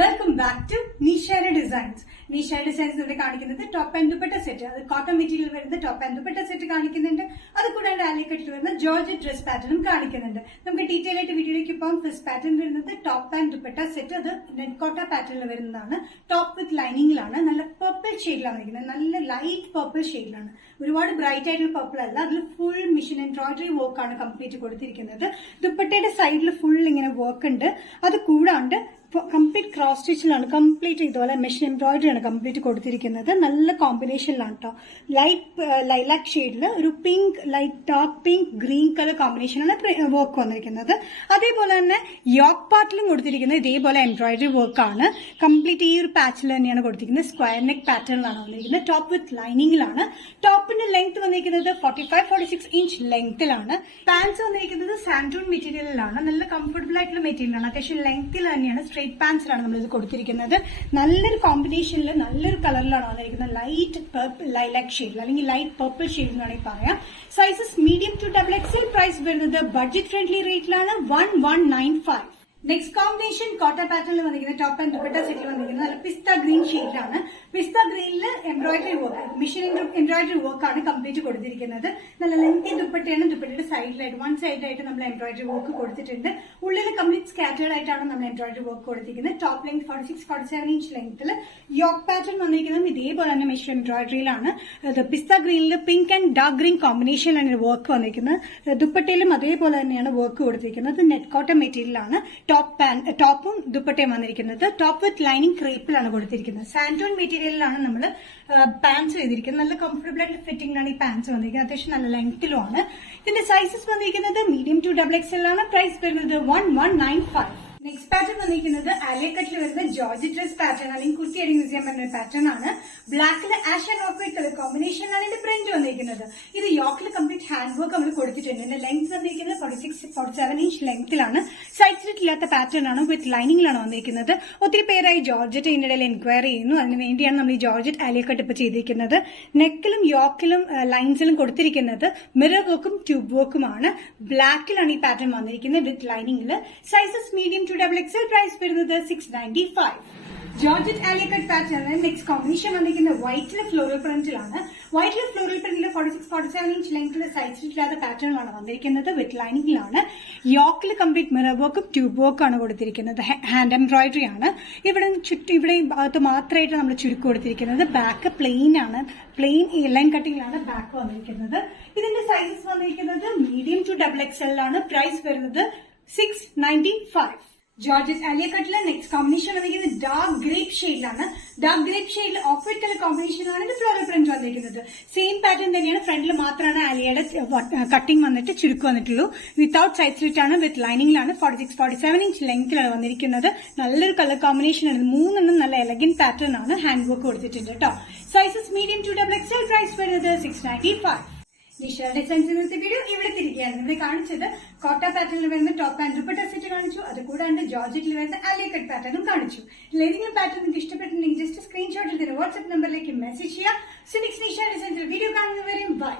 Welcome back to നിഷയുടെ designs. നിഷയുടെ designs ഇവിടെ കാണിക്കുന്നത് ടോപ്പ് ആൻഡ് ദുപ്പട്ട സെറ്റ്. അത് കോട്ടൺ മെറ്റീരിയൽ വരുന്ന ടോപ്പ് ആൻഡ് ദുപ്പട്ട സെറ്റ് കാണിക്കുന്നുണ്ട്. അത് കൂടാണ്ട് ആലിക്കട്ടിൽ വരുന്ന ജോർജ് ഡ്രസ് പാറ്റേണും കാണിക്കുന്നുണ്ട്. നമുക്ക് ഡീറ്റെയിൽ ആയിട്ട് വീഡിയോയിലേക്ക് പോകാം. ഫസ്റ്റ് പാറ്റേൺ വരുന്നത് ടോപ്പ് ആൻഡ് ദുപ്പട്ട സെറ്റ്. അത് നെറ്റ് കോട്ട പാറ്റേണിൽ വരുന്നതാണ്. ടോപ്പ് വിത്ത് ലൈനിങ്ങിലാണ്. നല്ല പർപ്പിൾ ഷെയ്ഡിലാണ് വയ്ക്കുന്നത്. നല്ല ലൈറ്റ് പർപ്പിൾ ഷെയ്ഡിലാണ്. ഒരുപാട് ബ്രൈറ്റ് ആയിട്ടുള്ള പർപ്പിൾ അല്ല. അതിൽ ഫുൾ മിഷൻ എംബ്രോയിഡറി വർക്കാണ് കംപ്ലീറ്റ് കൊടുത്തിരിക്കുന്നത്. ദുപ്പട്ടയുടെ സൈഡിൽ ഫുൾ ഇങ്ങനെ വർക്ക് ഉണ്ട്. അത് കൂടാണ്ട് കംപ്ലീറ്റ് ക്രോസ് സ്റ്റിച്ചിലാണ്. കംപ്ലീറ്റ് ഇതുപോലെ മെഷീൻ എംബ്രോയിഡറി ആണ് കംപ്ലീറ്റ് കൊടുത്തിരിക്കുന്നത്. നല്ല കോമ്പിനേഷനിലാണ് കേട്ടോ. ലൈറ്റ് ലൈലാക് ഷെയ്ഡിൽ ഒരു pink, light dark pink, green colour കോമ്പിനേഷനാണ് വർക്ക് വന്നിരിക്കുന്നത്. അതേപോലെ തന്നെ യോക്ക് പാർട്ടിലും കൊടുത്തിരിക്കുന്നത് ഇതേപോലെ എംബ്രോയിഡറി വർക്കാണ്. കംപ്ലീറ്റ് ഈ ഒരു പാച്ചിൽ തന്നെയാണ് കൊടുത്തിരിക്കുന്നത്. സ്ക്വയർ നെക്ക് പാറ്റേണിലാണ് വന്നിരിക്കുന്നത്. ടോപ്പ് വിത്ത് ലൈനിങ്ങിലാണ്. ടോപ്പിന്റെ ലെങ്ത് വന്നിരിക്കുന്നത് 45-46 ഇഞ്ച് ലെങ്ത്തിലാണ്. പാൻസ് വന്നിരിക്കുന്നത് സാൻഡൂൺ മെറ്റീരിയലിലാണ്. നല്ല കംഫർട്ടബിൾ ആയിട്ടുള്ള മെറ്റീരിയലാണ്. അത്യാവശ്യം ലെങ്ത്തിൽ തന്നെയാണ്. സ്ട്രേറ്റ് പാൻസിലാണ് നമ്മൾ ഇത് കൊടുത്തിരിക്കുന്നത്. നല്ലൊരു കോമ്പിനേഷനിൽ നല്ലൊരു കളറിലാണ് വന്നിരിക്കുന്നത്. ലൈറ്റ് പർപ്പിൾ ലൈലാക് ഷെയ്ഡിൽ അല്ലെങ്കിൽ ലൈറ്റ് പർപ്പിൾ ഷെയ്ഡ് എന്ന് വേണമെങ്കിൽ പറയാം. Sizes medium to XXL. Price വരുന്നത് ബഡ്ജറ്റ് ഫ്രണ്ട്ലി റേറ്റിലാണ് 1195. നെക്സ്റ്റ് കോമ്പിനേഷൻ കോട്ടൺ പാറ്റേണിൽ വന്നിരിക്കുന്നത് ടോപ്പ് ആൻഡ് ദുപ്പട്ട സെറ്റിൽ വന്നിരിക്കുന്നത് നല്ല പിസ്ത ഗ്രീൻ ഷെയ്ഡിലാണ്. പിസ്ത ഗ്രീനിൽ എംബ്രോയിഡറി വർക്ക്, മിഷൻ എംബ്രോയിഡറി വർക്കാണ് കംപ്ലീറ്റ് കൊടുത്തിരിക്കുന്നത്. നല്ല ലെങ്തി ദുപ്പട്ടയാണ്. ദുപ്പട്ടയുടെ സൈഡിലായിട്ട് വൺ സൈഡിലായിട്ട് നമ്മൾ എംബ്രോയിഡറി വർക്ക് കൊടുത്തിട്ടുണ്ട്. ഉള്ളിൽ കംപ്ലീറ്റ് സ്കാറ്റേർഡ് ആയിട്ടാണ് നമ്മൾ എംബ്രോയിഡറി വർക്ക് കൊടുത്തിരിക്കുന്നത്. ടോപ്പ് ലെങ്ത് 46-47 ഇഞ്ച് ലെങ്ത്തിൽ. യോക്ക് പാറ്റേൺ വന്നിരിക്കുന്നത് ഇതേപോലെ തന്നെ മിഷൻ എംബ്രോയിഡറിയിലാണ്. പിസ്ത ഗ്രീനിൽ പിങ്ക് ആൻഡ് ഡാർക്ക് ഗ്രീൻ കോമ്പിനേഷനിലാണ് വർക്ക് വന്നിരിക്കുന്നത്. ദുപ്പട്ടയിലും അതേപോലെ തന്നെയാണ് വർക്ക് കൊടുത്തിരിക്കുന്നത്. നെറ്റ് കോട്ടൺ മെറ്റീരിയലാണ്. ടോപ്പും ദുപ്പട്ടയും വന്നിരിക്കുന്നത്. ടോപ്പ് വിത്ത് ലൈനിങ് ക്രേപ്പിലാണ് കൊടുത്തിരിക്കുന്നത്. സാൻഡൂൺ മെറ്റീരിയലിലാണ് നമ്മൾ പാൻസ് ചെയ്തിരിക്കുന്നത്. നല്ല കംഫർട്ടബിൾ ആയിട്ട് ഫിറ്റിംഗിലാണ് ഈ പാൻസ് വന്നിരിക്കുന്നത്. അത്യാവശ്യം നല്ല ലെങ്ത്തിലുമാണ്. ഇതിന്റെ സൈസസ് വന്നിരിക്കുന്നത് മീഡിയം ടു XXL ആണ്. പ്രൈസ് വരുന്നത് 1195. നെക്സ്റ്റ് പാറ്റേൺ വന്നിരിക്കുന്നത് ആലിയക്കട്ടിൽ വരുന്ന ജോർജ് ഡ്രസ് പാറ്റേൺ അല്ലെങ്കിൽ കുർത്തി അടി യൂസ് ചെയ്യാൻ പറ്റുന്ന പാറ്റേൺ ആണ്. ബ്ലാക്കിൽ ash and off white colour കോമ്പിനേഷനിലാണ് ഇതിന്റെ പ്രിന്റ് വന്നിരിക്കുന്നത്. ഇത് യോക്കിൽ കംപ്ലീറ്റ് ഹാൻഡ് വർക്ക് നമ്മൾ കൊടുത്തിട്ടുണ്ട്. ഇതിന്റെ ലെങ്ത് വന്നിരിക്കുന്നത് 46-47 ഇഞ്ച് ലെങ്ത്തിലാണ്. സൈഡ് സ്ലിറ്റ് ഇല്ലാത്ത പാറ്റേൺ ആണ്. വിത്ത് ലൈനിങ്ങിലാണ് വന്നിരിക്കുന്നത്. ഒത്തിരി പേരായി ജോർജറ്റ് ഇതിന്റെ ഇടയിൽ എൻക്വയറി ചെയ്യുന്നു. അതിന് വേണ്ടിയാണ് നമ്മൾ ഈ ജോർജറ്റ് ആലിയക്കട്ട് ഇപ്പൊ ചെയ്തിരിക്കുന്നത്. നെക്കിലും യോക്കിലും ലൈൻസിലും കൊടുത്തിരിക്കുന്നത് മിറർ വർക്കും ട്യൂബ് വർക്കുമാണ്. ബ്ലാക്കിലാണ് ഈ പാറ്റേൺ വന്നിരിക്കുന്നത് വിത്ത് ലൈനിങ്ങിൽ. Sizes medium XXL. പ്രൈസ് വരുന്നത് 695. Georgette Alia cut pattern. Next combination വന്നിരിക്കുന്നത് വൈറ്റിലെ ഫ്ലോറൽ പ്രിന്റിലാണ്. വൈറ്റിലെ ഫ്ലോറൽ പ്രിന്റിൽ 46-47 ഇഞ്ച് ലെങ്ത്തിൽ സൈഡ് സ്ലിറ്റ് ഇല്ലാത്ത പാറ്റേണിലാണ് വന്നിരിക്കുന്നത്. വിത്ത് ലൈനിങ്ങിലാണ്. യോക്കിൽ കംപ്ലീറ്റ് മിറർ വർക്കും ട്യൂബ് വർക്കാണ് കൊടുത്തിരിക്കുന്നത്. ഹാൻഡ് എംബ്രോയിഡറി ആണ്. ഇവിടെ ഭാഗത്ത് മാത്രമായിട്ട് നമ്മൾ ചുരുക്കി കൊടുത്തിരിക്കുന്നത്. ബാക്ക് പ്ലെയിൻ ആണ്. പ്ലെയിൻ ലൈൻ കട്ടിങ്ങിലാണ് ബാക്ക് വന്നിരിക്കുന്നത്. ഇതിന്റെ സൈസസ് വന്നിരിക്കുന്നത് മീഡിയം ടു XXL ആണ്. പ്രൈസ് വരുന്നത് 695. ജോർജറ്റ് ആലിയക്കട്ടിലെ നെക്സ്റ്റ് കോമ്പിനേഷൻ വന്നിരിക്കുന്നത് ഡാർക്ക് ഗ്രേപ്പ് ഷെയ്ഡിലാണ്. ഡാർക്ക് ഗ്രേപ്പ് ഷെയ്ഡിൽ ഓഫ് വൈറ്റ് കളർ കോമ്പിനേഷനാണ് ഇത് ഫ്ലോറൽ പ്രിന്റ് വന്നിരിക്കുന്നത്. സെയിം പാറ്റേൺ തന്നെയാണ്. ഫ്രണ്ടിൽ മാത്രമാണ് ആലിയയുടെ കട്ടിംഗ് വന്നിട്ട് ചുരുക്ക് വന്നിട്ടുള്ളൂ. വിത്തൌട്ട് സൈഡ് സ്ലിറ്റ് ആണ്. വിത്ത് ലൈനിങ്ങിലാണ്. 46-47 ഇഞ്ച് ലെങ്ത്തിലാണ് വന്നിരിക്കുന്നത്. നല്ലൊരു കളർ കോമ്പിനേഷൻ ആണ്. മൂന്നെണ്ണം നല്ല എലഗന്റ് പാറ്റേൺ ആണ്. ഹാൻഡ് വർക്ക് കൊടുത്തിട്ടുണ്ട് കേട്ടോ. Sizes medium to XXL. Price വരുന്നത് 695. നിഷയുടെ ഡിസൈൻസ് ഇന്നത്തെ വീഡിയോ ഇവിടെ തിരികെയാണ്. ഇവിടെ കാണിച്ചത് കോട്ട പാറ്റേണിൽ വരുന്ന ടോപ്പ് ആൻഡ് ദുപ്പട്ട സെറ്റ് കാണിച്ചു. അത് കൂടാണ്ട് ജോർജറ്റിൽ വരുന്ന ആലിയക്കട്ട് പാറ്റേണും കാണിച്ചു. ഏതെങ്കിലും പാറ്റേൺ നിങ്ങൾക്ക് ഇഷ്ടപ്പെട്ടിട്ടുണ്ടെങ്കിൽ ജസ്റ്റ് സ്ക്രീൻഷോട്ട് എടുത്തിട്ട് വാട്സ്ആപ്പ് നമ്പറിലേക്ക് മെസ്സേജ് ചെയ്യാം. നെക്സ്റ്റ് നിഷ ഡിസൈൻസിൽ വീഡിയോ കാണുന്നവരെയും ബൈ.